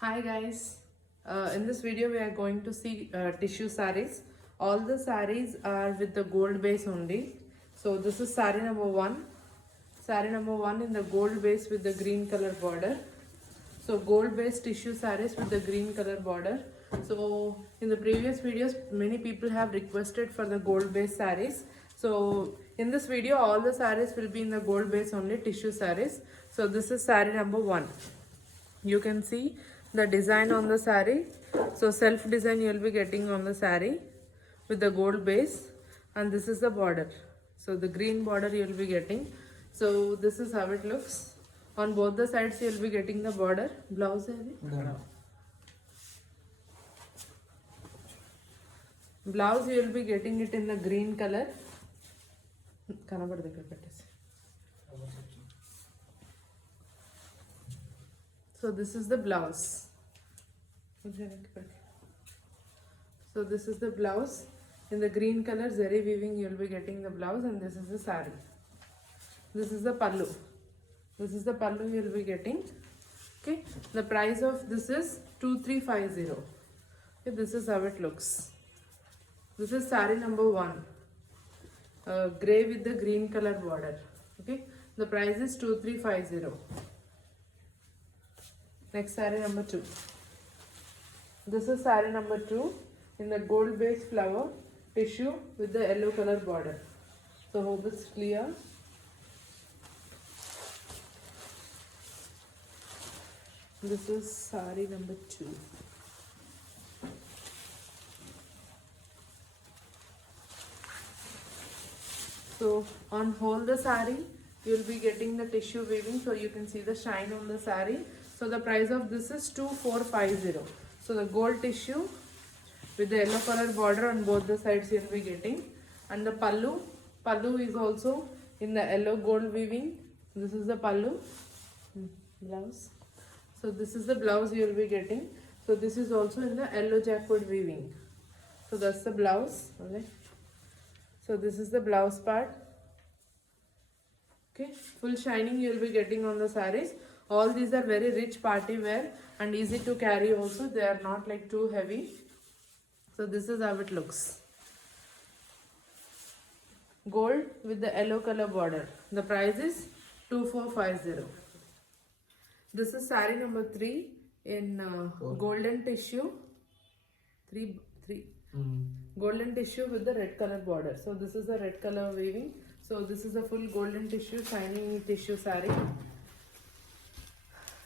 Hi guys, in this video we are going to see tissue sarees. All the sarees are with the gold base only. So this is saree number 1. Saree number 1 in the gold base with the green color border. So gold based tissue sarees with the green color border. So in the previous videos many people have requested for the gold based sarees. So in this video all the sarees will be in the gold base only, tissue sarees. So this is saree number 1. You can see the design on the saree. So self design you will be getting on the saree with the gold base, and this is the border. So the green border you will be getting. So this is how it looks. On both the sides you will be getting the border. Blouse blouse you will be getting it in the green color. So this is the blouse. So this is the blouse in the green color zari weaving you will be getting the blouse, and this is the saree. This is the pallu. This is the pallu you will be getting. Okay, the price of this is 2350. Okay, this is how it looks. This is saree number 1, grey with the green color border. Okay, the price is 2350. Next saree number 2. This is saree number 2 in the gold based flower tissue with the yellow color border. So hope it's clear. This is saree number 2. So on whole the saree you will be getting the tissue weaving, so you can see the shine on the saree. So the price of this is 2450. So the gold tissue with the yellow color border on both the sides you will be getting, and the pallu is also in the yellow gold weaving. This is the pallu blouse. So this is the blouse you will be getting. So this is also in the yellow jacquard weaving. So that's the blouse. Okay. So this is the blouse part. Okay, full shining you will be getting on the sarees. All these are very rich party wear and easy to carry also. They are not like too heavy. So this is how it looks. Gold with the yellow color border. The price is 2450. This is saree number 3 in golden tissue. Three. Golden tissue with the red color border. So this is the red color weaving. So this is a full golden tissue, shining tissue saree.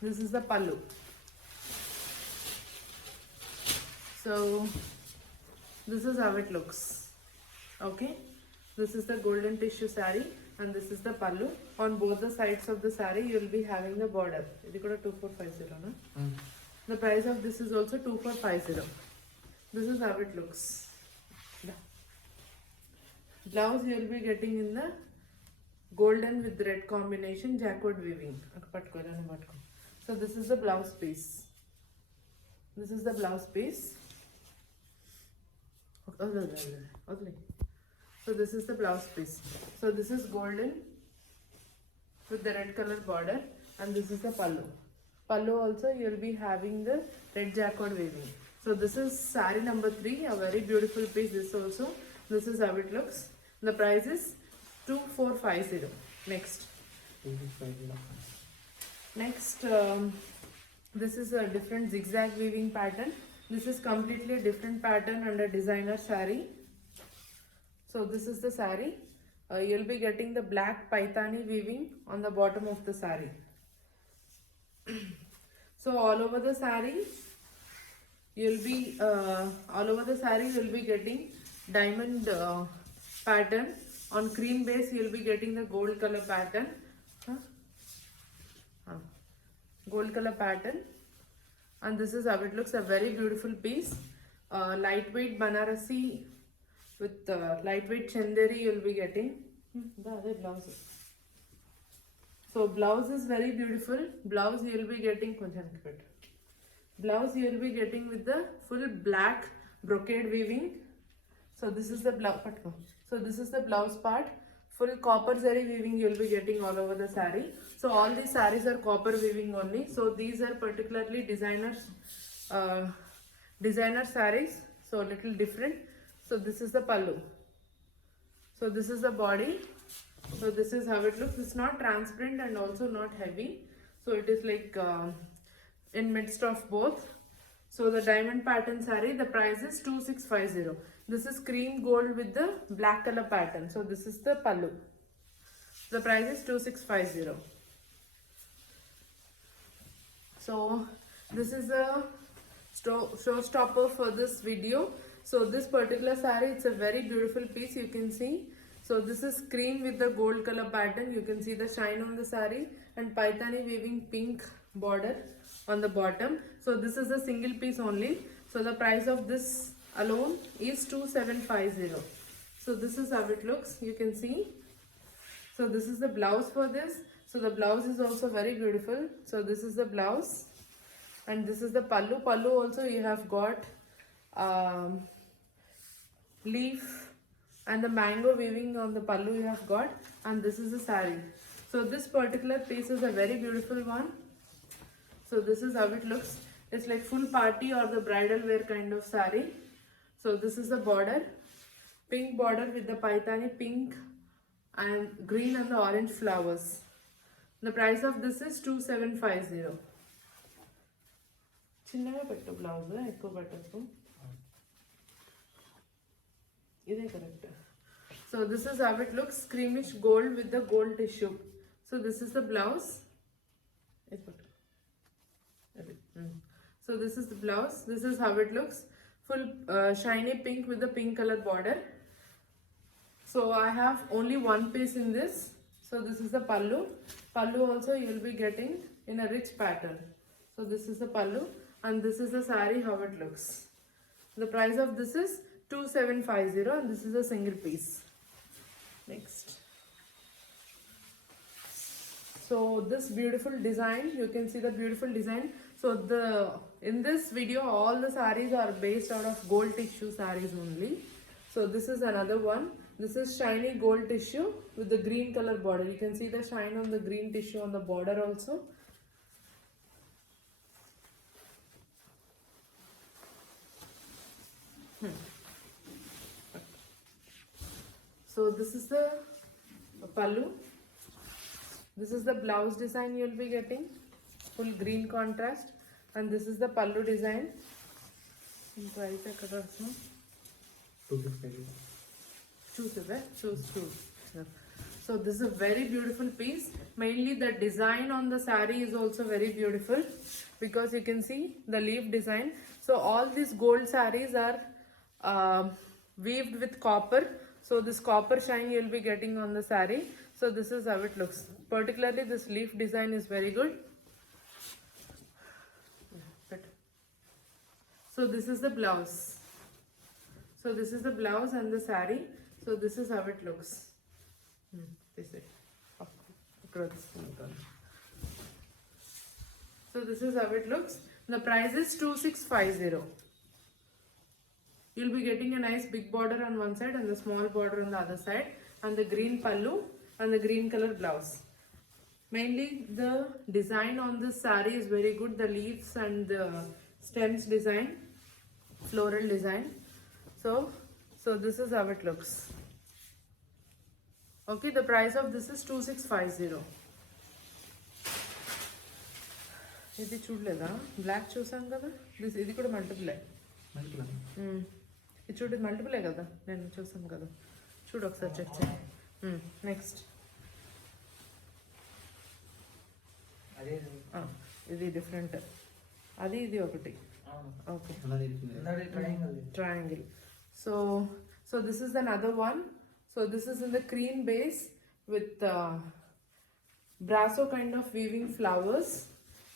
This is the pallu. So this is how it looks. Okay, this is the golden tissue saree and this is the pallu. On both the sides of the saree you will be having the border. This is 2450 na? The price of this is also 2450. This is how it looks. Blouse you will be getting in the golden with red combination jacquard weaving. So this is the blouse piece. This is the blouse piece. So this is the blouse piece. So this is golden with the red color border, and this is the pallu. Pallu also you will be having the red jacquard weaving. So this is saree number 3, a very beautiful piece. This also. This is how it looks. The price is 2450. Next. Next, this is a different zigzag weaving pattern. This is completely different pattern under designer saree. So this is the saree. You'll be getting the black paithani weaving on the bottom of the saree. So all over the saree, you'll be getting diamond pattern. On cream base you'll be getting the gold color pattern. Gold color pattern, and this is how it looks. A very beautiful piece. Lightweight Banarasi with lightweight Chanderi you'll be getting. So blouse is very beautiful. Blouse you'll be getting with the full black brocade weaving. So this is the blouse. So this is the blouse part. full copper zari weaving you'll be getting all over the saree. So all these sarees are copper weaving only. So these are particularly uh, designer sarees. So a little different. So this is the pallu. So this is the body. So this is how it looks. It's not transparent and also not heavy. So it is like in midst of both. So the diamond pattern saree, the price is 2650. This is cream gold with the black color pattern. So this is the pallu. The price is 2650. So this is a showstopper for this video. So this particular saree, it's a very beautiful piece, you can see. So this is cream with the gold color pattern. You can see the shine on the saree and Paithani weaving pink border on the bottom. So this is a single piece only. So the price of this alone is 2750. So this is how it looks, you can see. So this is the blouse for this. So the blouse is also very beautiful. So this is the blouse and this is the pallu. Pallu also you have got leaf and the mango weaving on the pallu you have got, and this is the saree. So this particular piece is a very beautiful one. So this is how it looks. It's like full party or the bridal wear kind of saree. So this is the border, pink border with the Paithani pink and green and the orange flowers. The price of this is 2750. చిన్నగా పెట్టు blouse ఎక్కువ పెట్టకు ఇదే correct. So this is how it looks, creamish gold with the gold tissue. So this is the blouse. So this is the blouse. This is how it looks, full shiny pink with the pink color border. So I have only one piece in this. So this is the pallu. Pallu also you will be getting in a rich pattern. So this is the pallu and this is the saree how it looks. The price of this is 2750 and this is a single piece. Next. So this beautiful design, you can see the beautiful design. So in this video all the sarees are based out of gold tissue sarees only. So this is another one. This is shiny gold tissue with the green color border. You can see the shine on the green tissue on the border also. So this is the pallu. This is the blouse design you will be getting, full green contrast, and this is the pallu design. Price ekkada rasna 250. Choose. So this is a very beautiful piece. Mainly the design on the saree is also very beautiful because you can see the leaf design. So all these gold sarees are weaved with copper. So this copper shine you will be getting on the saree. So this is how it looks. Particularly this leaf design is very good. So this is the blouse. So this is the blouse and the saree. So this is how it looks. This is So this is how it looks. The price is 2650. You'll be getting a nice big border on one side and the small border on the other side, and the green pallu and the green color blouse. Mainly the design on this saree is very good. The leaves and the stems design, floral design. So this is how it looks. Okay, the price of this is 2650. ఇది చూడలేదా, black చూసాం కదా, ఇది కూడా మల్టిపులే. ఇది చూడు మల్టిపులే కదా, నేను చూసాను కదా, చూడు ఒకసారి చెక్ చేయి. నెక్స్ట్ ఇది డిఫరెంట్, అది ఇది ఒకటి. Okay, triangle. So this is another one. So this is in the cream base with brasso kind of weaving flowers.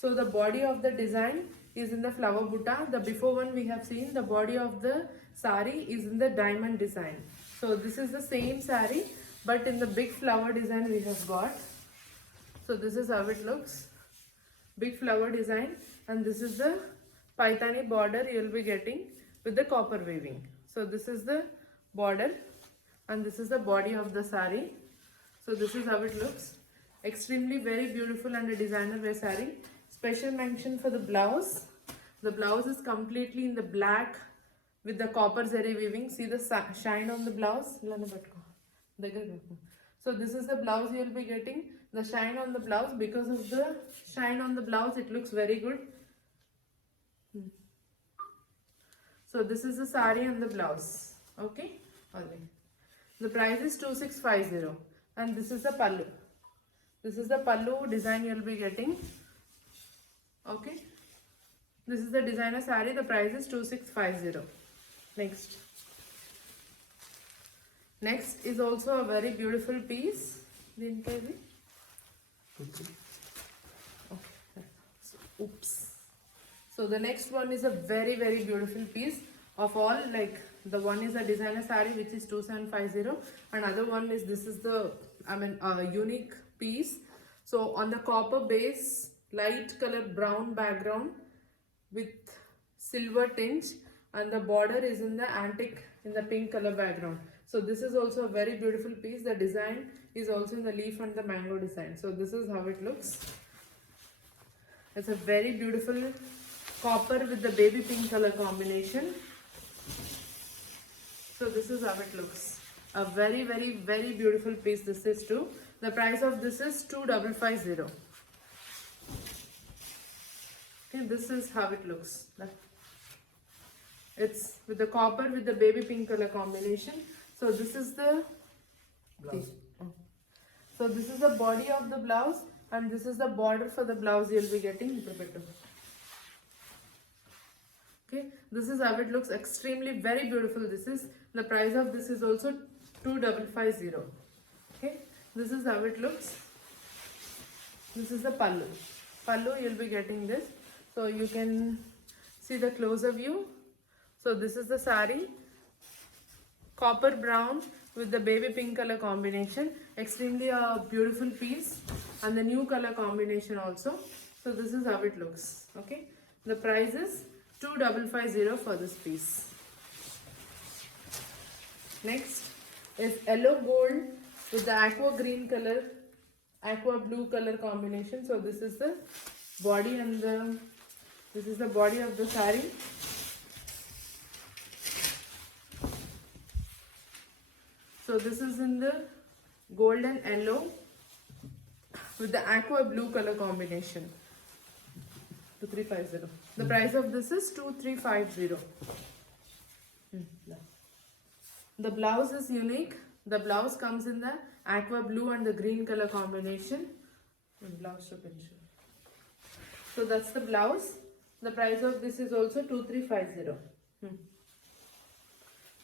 So the body of the design is in the flower butta. The before one we have seen, the body of the sari is in the diamond design. So this is the same sari but in the big flower design we have got. So this is how it looks, big flower design, and this is the Paithani border you will be getting with the copper weaving. So this is the border and this is the body of the sari. So this is how it looks. Extremely very beautiful and a designer wear saree. Special mention for the blouse. The blouse is completely in the black with the copper zari weaving. See the shine on the blouse. So this is the blouse you will be getting. The shine on the blouse, because of the shine on the blouse, it looks very good. So this is the saree and the blouse. Okay. Alright. The price is 2650, and this is the pallu. This is the pallu design you will be getting. Okay. This is the designer saree. The price is 2650. Next. Next is also a very beautiful piece. Okay. Oops. So the next one is a very very beautiful piece. Of all, like, the one is a designer saree which is 2750, and other one is, this is the unique piece. So on the copper base, light color brown background with silver tinge, and the border is in the antique in the pink color background. So this is also a very beautiful piece. The design is also in the leaf and the mango design. So this is how it looks. It's a very beautiful copper with the baby pink color combination. So this is how it looks. A very very very beautiful piece this is too. The price of this is 2550. Okay, this is how it looks. It's with the copper with the baby pink color combination. So this is the blouse. So this is the body of the blouse, and this is the border for the blouse you'll be getting. Okay, this is how it looks. Extremely very beautiful. This is the price of this is also 2550. Okay, this is how it looks. This is the pallu. Pallu you'll be getting this. So you can see the closer view. So this is the saree, copper brown with the baby pink color combination. Extremely a beautiful piece, and the new color combination also. So this is how it looks. Okay, the price is 2550 for this piece. Next is yellow gold with the aqua green color, aqua blue color combination. So this is the body, and this is the body of the saree. So this is in the golden yellow with the aqua blue color combination. 2350. The price of this is 2350. The blouse is unique. The blouse comes in the aqua blue and the green color combination. So that's the blouse. The price of this is also 2350.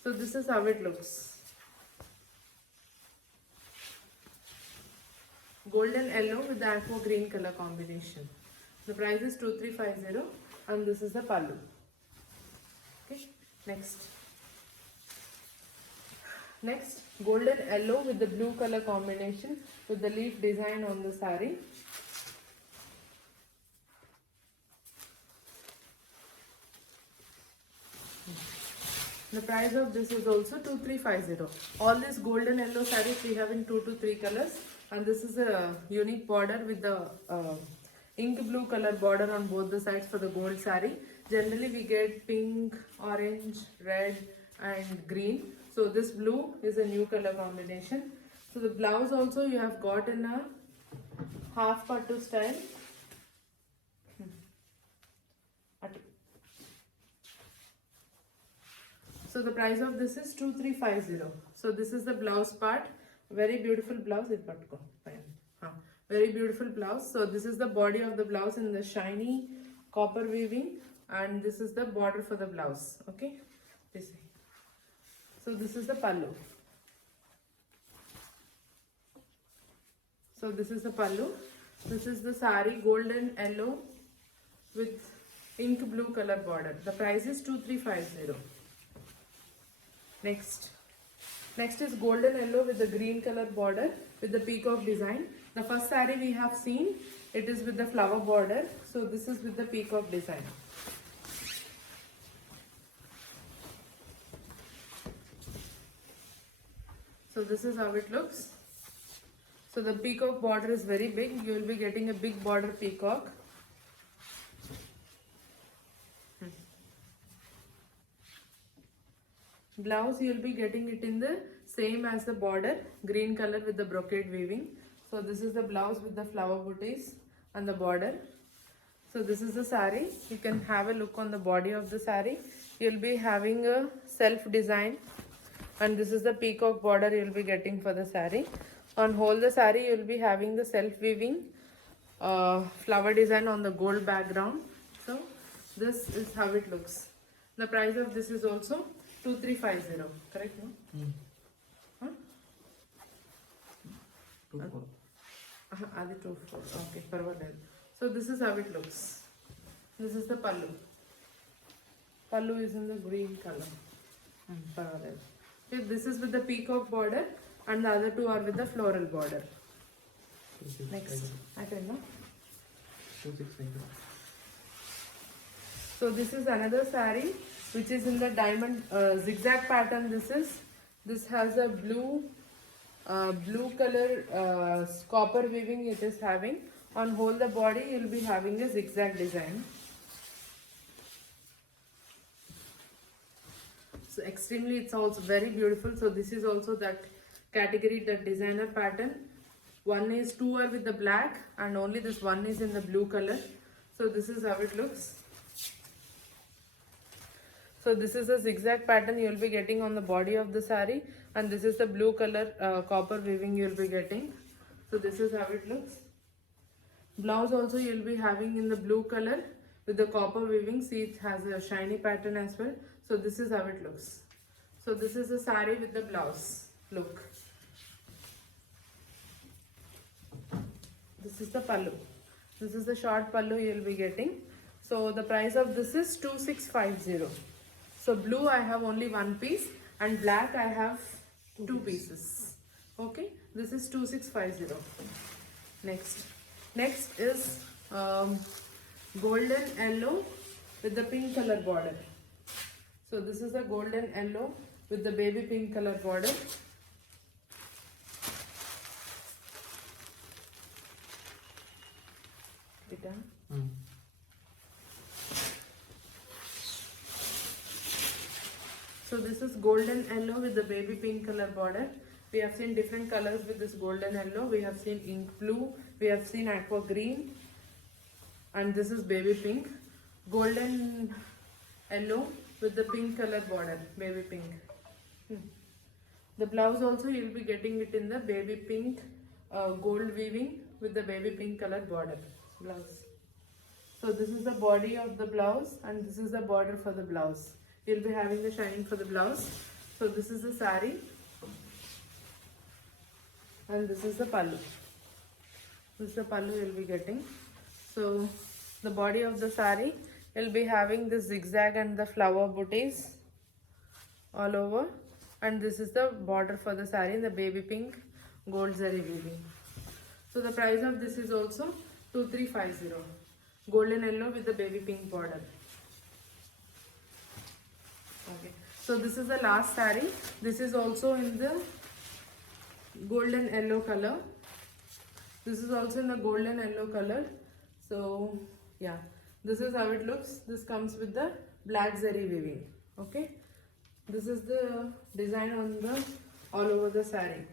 So this is how it looks. Golden yellow with the aqua green color combination. The price is 2350, and this is the pallu. Okay, next. Next, golden yellow with the blue color combination with the leaf design on the saree. The price of this is also 2350. All these golden yellow sarees we have in 2 to 3 colors, and this is a unique border with the ink blue color border on both the sides for the gold saree. Generally we get pink, orange, red and green. So this blue is a new color combination. So the blouse also you have got in a half pattu style. So the price of this is 2350. So this is the blouse part. Very beautiful blouse. Very beautiful blouse. So this is the body of the blouse in the shiny copper weaving, and this is the border for the blouse. Okay, so this is the pallu. So this is the pallu. This is the saree, golden yellow with ink blue color border. The price is 2350. Next is golden yellow with the green color border with the peacock design. The first saree we have seen, it is with the flower border. So this is with the peacock design. So this is how it looks. So the peacock border is very big. You will be getting a big border peacock. Blouse, you will be getting it in the same as the border, green color with the brocade weaving. So this is the blouse with the flower booties and the border. So this is the saree. You can have a look on the body of the saree. You will be having a self design, and this is the peacock border you will be getting for the saree. On whole the saree you will be having the self weaving flower design on the gold background. So this is how it looks. The price of this is also 2350, correct? No? Huh? 24. Adi 24. Okay, parvaled. So this is how it looks. This is the pallu. Pallu is in the green color. Parvaled. Okay, this is with the peacock border, and the other two are with the floral border. Next, I can know. 2650. So this is another saree which is in the diamond zigzag pattern. This has a blue color copper weaving it is having. On whole the body you will be having a zigzag design. So extremely, it's also very beautiful. So this is also that category, that designer pattern. Two are with the black, and only this one is in the blue color. So this is how it looks. So this is a zigzag pattern you will be getting on the body of the saree, and this is the blue color copper weaving you will be getting. So this is how it looks. Blouse also you will be having in the blue color with the copper weaving. See, it has a shiny pattern as well. So this is how it looks. So this is the saree with the blouse look. This is the pallu. This is the short pallu you will be getting. So the price of this is 2650. So blue I have only one piece, and black I have two pieces. Okay, this is 2650. Next is golden yellow with the pink color border. So this is the golden yellow with the baby pink color border. So this is golden yellow with the baby pink color border. We have seen different colors with this golden yellow. We have seen ink blue, we have seen aqua green, and this is baby pink. Golden yellow with the pink color border, baby pink. The blouse also you will be getting it in the baby pink gold weaving with the baby pink color border blouse. So this is the body of the blouse, and this is the border for the blouse. You will be having the shining for the blouse. So this is the saree, and this is the pallu. This is the pallu you will be getting. So the body of the saree will be having the zigzag and the flower booties all over, and this is the border for the saree in the baby pink gold zari weaving. So the price of this is also 2350. Golden yellow with the baby pink border. Okay, so this is the last saree. This is also in the golden yellow color. This is also in the golden yellow color. So yeah, this is how it looks. This comes with the black zari weaving. Okay, this is the design on the all over the saree.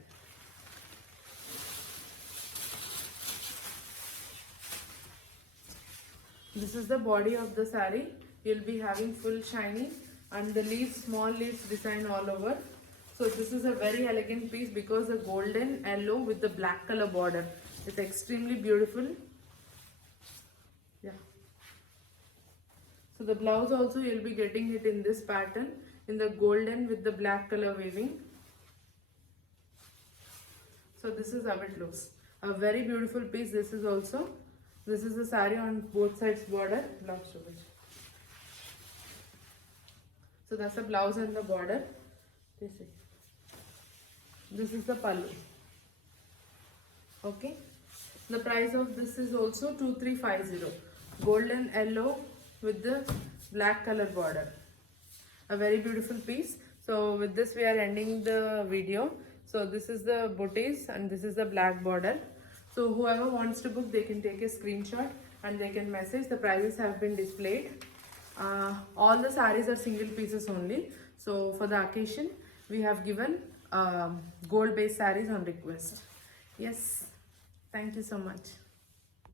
This is the body of the saree. You'll be having full shiny, and the leaves, small leaves design all over. So this is a very elegant piece because the golden yellow with the black color border. It's extremely beautiful. Yeah. So the blouse also you'll be getting it in this pattern, in the golden with the black color weaving. So this is how it looks. A very beautiful piece. This is also. This is the saree on both sides border. Blouse to which. So that's the blouse and the border. This is the pallu. Okay. The price of this is also 2350. Golden yellow with the black color border. A very beautiful piece. So with this we are ending the video. So this is the booties and this is the black border. So whoever wants to book, they can take a screenshot and they can message. The prices have been displayed. All the sarees are single pieces only. So for the occasion, we have given gold based sarees on request. Yes, thank you so much.